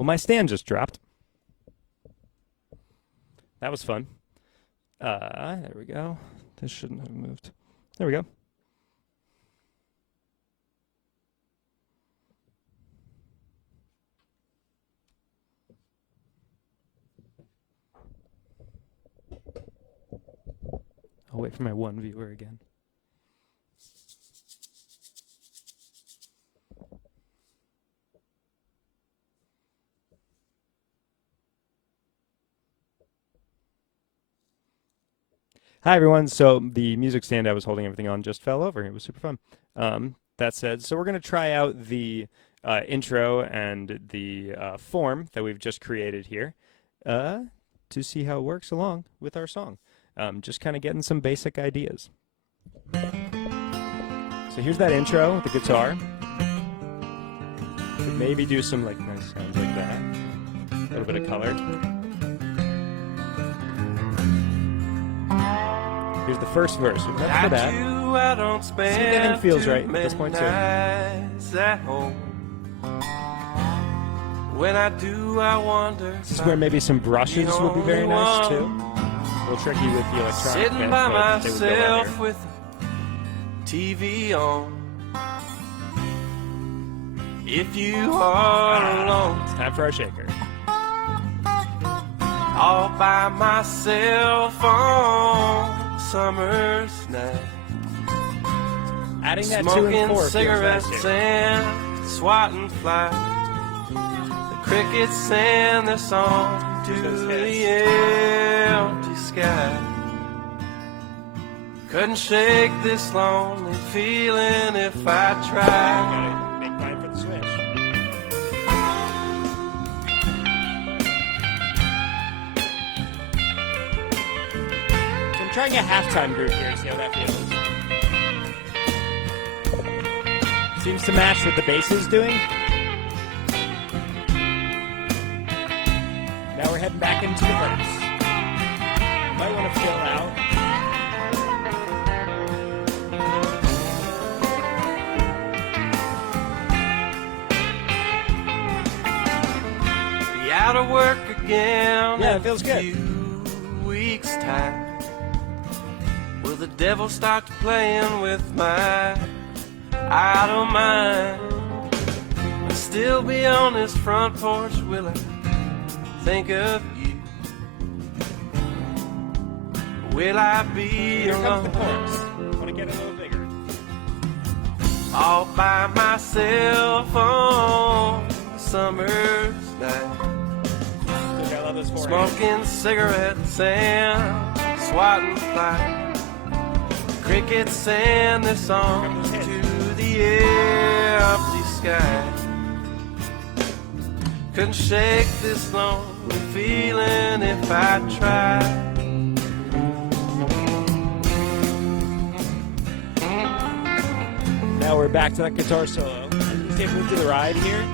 Well, my stand just dropped. That was fun. There we go. This shouldn't have moved. There we go. I'll wait for my one viewer again. Hi, everyone. So the music stand I was holding everything on just fell over. It was super fun. That said, so we're going to try out the intro and the form that we've just created here to see how it works along with our song. Just kind of getting some basic ideas. So here's that intro with the guitar. Could maybe do some like nice sounds like that. A little bit of color. Here's the first verse. We've never heard that. See if anything feels right at this point too. When I do, I wonder. This is where maybe some brushes would be very nice too. A little tricky with the electronic sitting bit, by but they would go myself on with the TV on. If you are alone, it's time for our shaker. All by myself on summer's night. Adding that 2 and smoking 4 cigarettes feels nice and swatting flies. The crickets and their song to the empty sky. Couldn't shake this lonely feeling if I tried. Gotta make time for the switch. So I'm trying a halftime groove here to see how that feels. Seems to match what the bass is doing. Now we're heading back into the verse. Might want to fill out. Be out of work again. Yeah, it feels good. In a few weeks' time. Will the devil start playing with my idle mind? I'll still be on this front porch. Will I think of you? Will I be Here comes the alone? chorus. I want to get a little bigger. All by myself on summer's night. I love this chorus. Smoking cigarettes and swatting flies. Crickets and their song to the empty sky. Couldn't shake this lonely feeling if I tried. Now we're back to that guitar solo. Let's take a move to the ride here.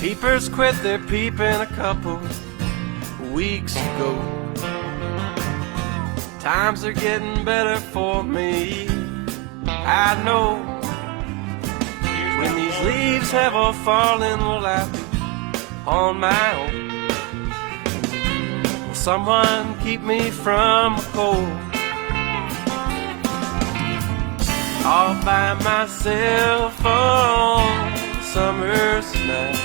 Peepers quit their peeping a couple weeks ago. Times are getting better for me. I know when these leaves have all fallen, will I be on my own? Will someone keep me from the cold? All by myself on summer's night.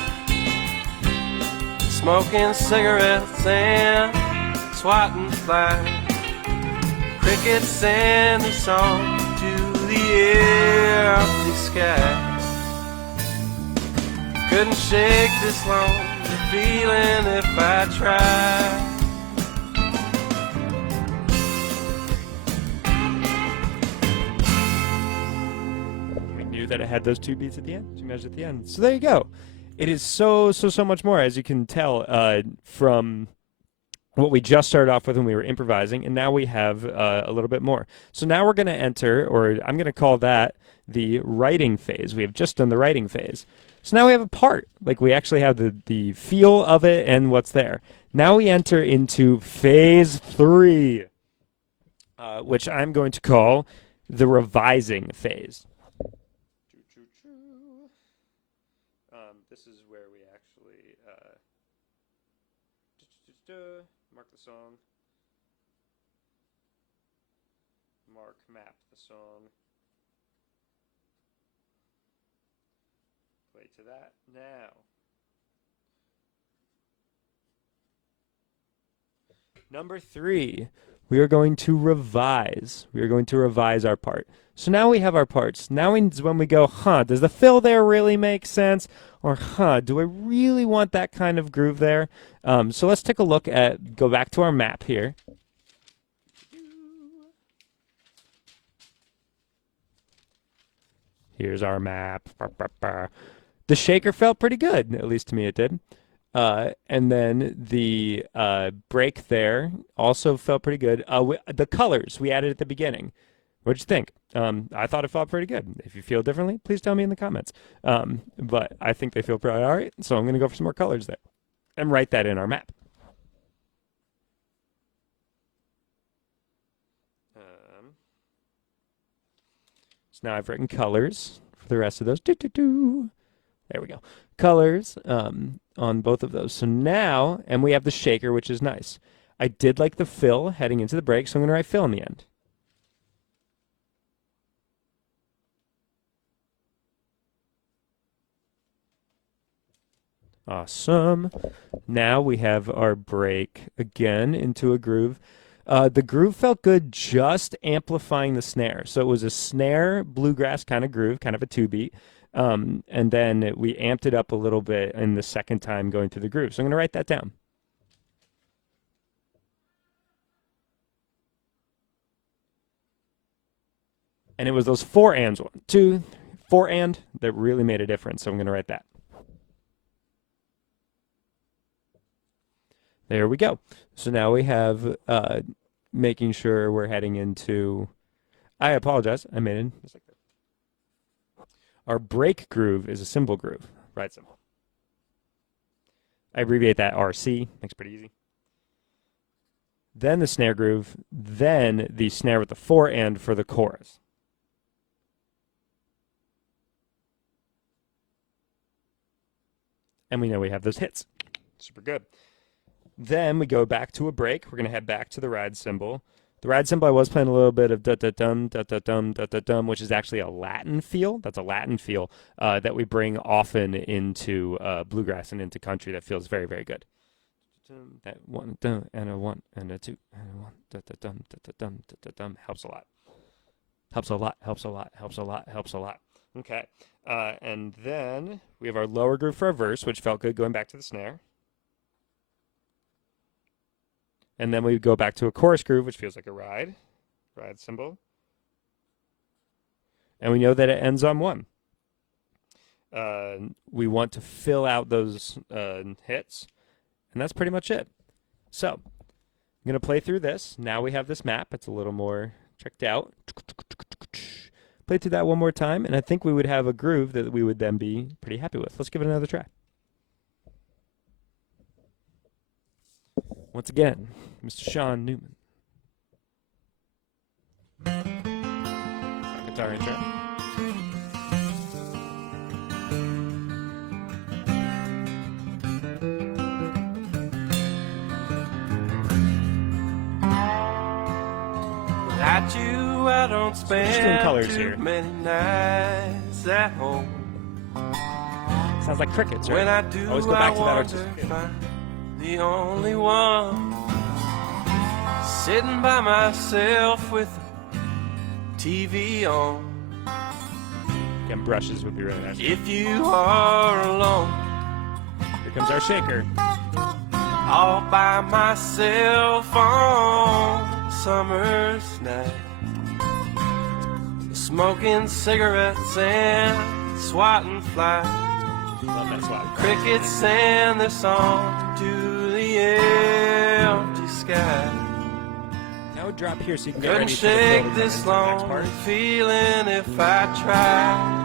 Smoking cigarettes and swatting flies. Crickets and the song to the empty sky. Couldn't shake this lonely feeling if I tried. We knew that it had those 2 beats at the end, 2 measures at the end. So there you go. It is so much more, as you can tell from what we just started off with when we were improvising, and now we have a little bit more. So now we're going to enter, or I'm going to call that the writing phase. We have just done the writing phase. So now we have a part. Like we actually have the feel of it and what's there. Now we enter into phase 3, which I'm going to call the revising phase. This is where we actually mark the song, map the song, play to that. Now, number 3, we are going to revise. We are going to revise our part. So now we have our parts. Now when we go, does the fill there really make sense? Or, do I really want that kind of groove there? So let's take a look at, go back to our map here. Here's our map. The shaker felt pretty good, at least to me it did. And then the break there also felt pretty good. The colors we added at the beginning. What'd you think? I thought it felt pretty good. If you feel differently, please tell me in the comments. But I think they feel pretty all right, so I'm going to go for some more colors there and write that in our map. So now I've written colors for the rest of those. There we go. Colors on both of those. So now, and we have the shaker, which is nice. I did like the fill heading into the break, so I'm going to write fill in the end. Awesome. Now we have our break again into a groove. The groove felt good just amplifying the snare. So it was a snare bluegrass kind of groove, kind of a 2-beat. And then we amped it up a little bit in the second time going through the groove. So I'm going to write that down. And it was those 4 ands, 1, 2, 4 and, that really made a difference. So I'm going to write that. There we go. So now we have making sure we're heading into, I apologize, I made a mistake there. Our break groove is a cymbal groove, right cymbal. I abbreviate that RC, makes it pretty easy. Then the snare groove, then the snare with the 4 and for the chorus. And we know we have those hits. Super good. Then we go back to a break. We're going to head back to the ride cymbal. The ride cymbal, I was playing a little bit of da-da-dum, da-da-dum, da-da-dum, which is actually a Latin feel. That's a Latin feel that we bring often into bluegrass and into country that feels very, very good. That 1, and a 1, and a 2, and a 1, da-da-dum, da-da-dum, da-da-dum. Helps a lot. Helps a lot, helps a lot, helps a lot, helps a lot. Okay. And then we have our lower groove for our verse, which felt good going back to the snare. And then we go back to a chorus groove, which feels like a ride cymbal. And we know that it ends on 1. We want to fill out those hits, and that's pretty much it. So I'm going to play through this. Now we have this map. It's a little more checked out. Play through that one more time, and I think we would have a groove that we would then be pretty happy with. Let's give it another try. Once again, Mr. Sean Newman. Guitar intro. Without you, I don't spend colors too here. many nights at home. Sounds like crickets, right? When I do, Always go back to that I artistic wonder feel. if I'm the only one sitting by myself with the TV on. Again, brushes would be really nice. If you are alone, Here comes our shaker. all by myself on a summer's night, smoking cigarettes and swatting flies, Love that swap. crickets and their song to the empty sky. Now drop here so you can get Couldn't ready for the shake build this into the next lonely part. feeling if I tried.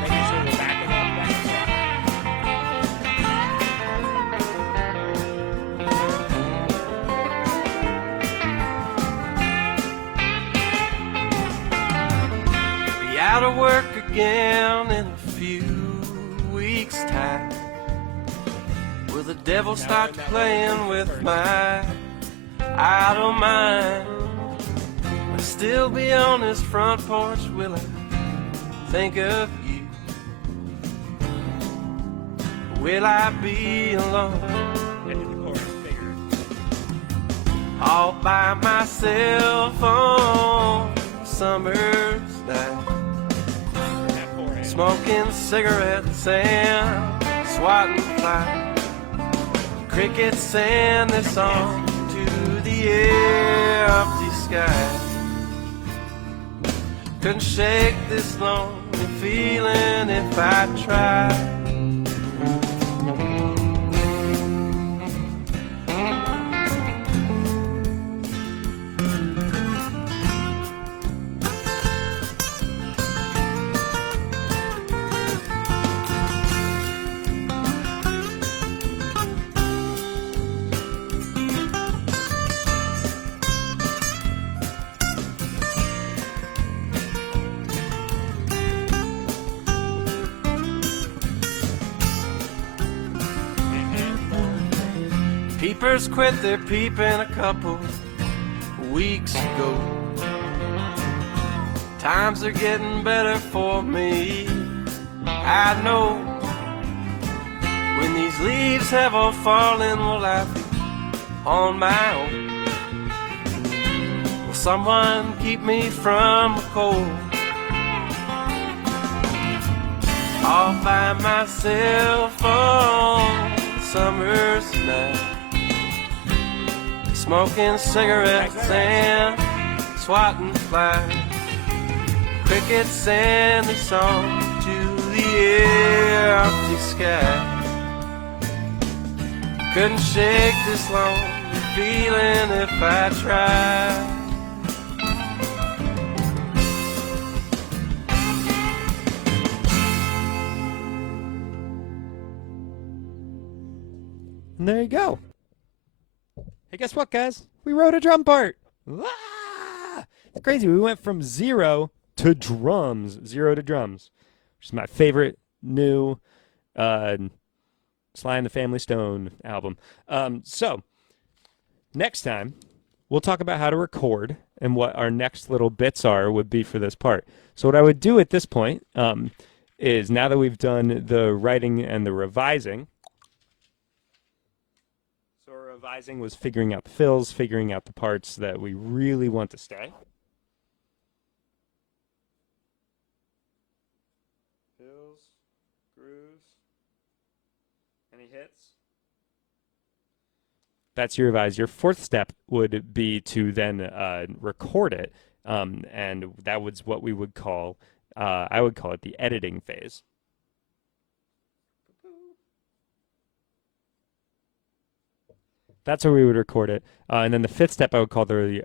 Making sure we're backing up that Be out of work again in a few weeks' time. Will the devil start playing with my idle mind? Will I still be on this front porch? Will I think of you? Will I be alone? All by myself on a summer's night, smoking cigarettes and swatting flies. Crickets send their song to the empty sky. Couldn't shake this lonely feeling if I tried. Peepers quit their peeping a couple weeks ago. Times are getting better for me, I know. When these leaves have all fallen, will I be on my own? Will someone keep me from the cold? All by myself on summer's night, smoking cigarettes and swatting flies. Crickets send their song to the empty sky. Couldn't shake this lonely feeling if I tried. And there you go. Hey, guess what, guys? We wrote a drum part. Ah! It's crazy. We went from zero to drums. Zero to drums. Which is my favorite new Sly and the Family Stone album. So, next time, we'll talk about how to record and what our next little bits would be for this part. So what I would do at this point is, now that we've done the writing and the revising, revising was figuring out the fills, figuring out the parts that we really want to stay. Fills, grooves, any hits? That's your revise. Your fourth step would be to then record it, and that was what we would call, I would call it the editing phase. That's where we would record it. And then the fifth step I would call the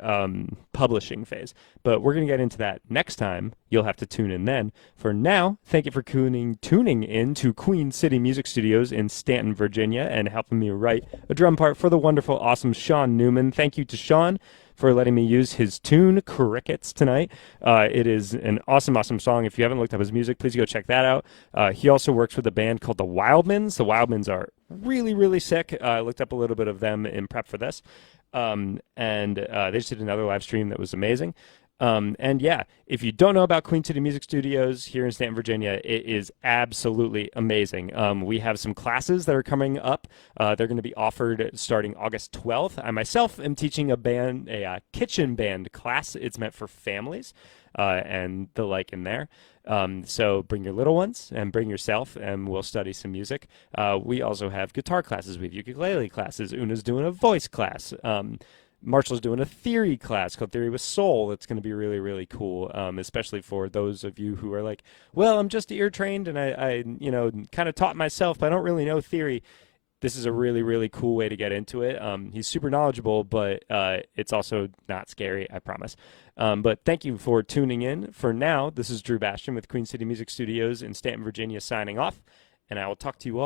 publishing phase. But we're going to get into that next time. You'll have to tune in then. For now, thank you for tuning in to Queen City Music Studios in Staunton, Virginia, and helping me write a drum part for the wonderful, awesome Sean Newman. Thank you to Sean for letting me use his tune, Crickets, tonight. It is an awesome, awesome song. If you haven't looked up his music, please go check that out. He also works with a band called the Wildmans. The Wildmans are really, really sick. I looked up a little bit of them in prep for this. And they just did another live stream that was amazing. And yeah, if you don't know about Queen City Music Studios here in Staunton, Virginia, it is absolutely amazing. We have some classes that are coming up. They're going to be offered starting August 12th. I myself am teaching a kitchen band class. It's meant for families and the like in there. So bring your little ones and bring yourself, and we'll study some music. We also have guitar classes. We have ukulele classes. Una's doing a voice class. Marshall's doing a theory class called Theory with Soul. That's going to be really, really cool, especially for those of you who are like, well, I'm just ear trained and I kind of taught myself, but I don't really know theory. This is a really, really cool way to get into it. He's super knowledgeable, but it's also not scary, I promise. But thank you for tuning in. For now, this is Drew Bastian with Queen City Music Studios in Staunton, Virginia, signing off, and I will talk to you all.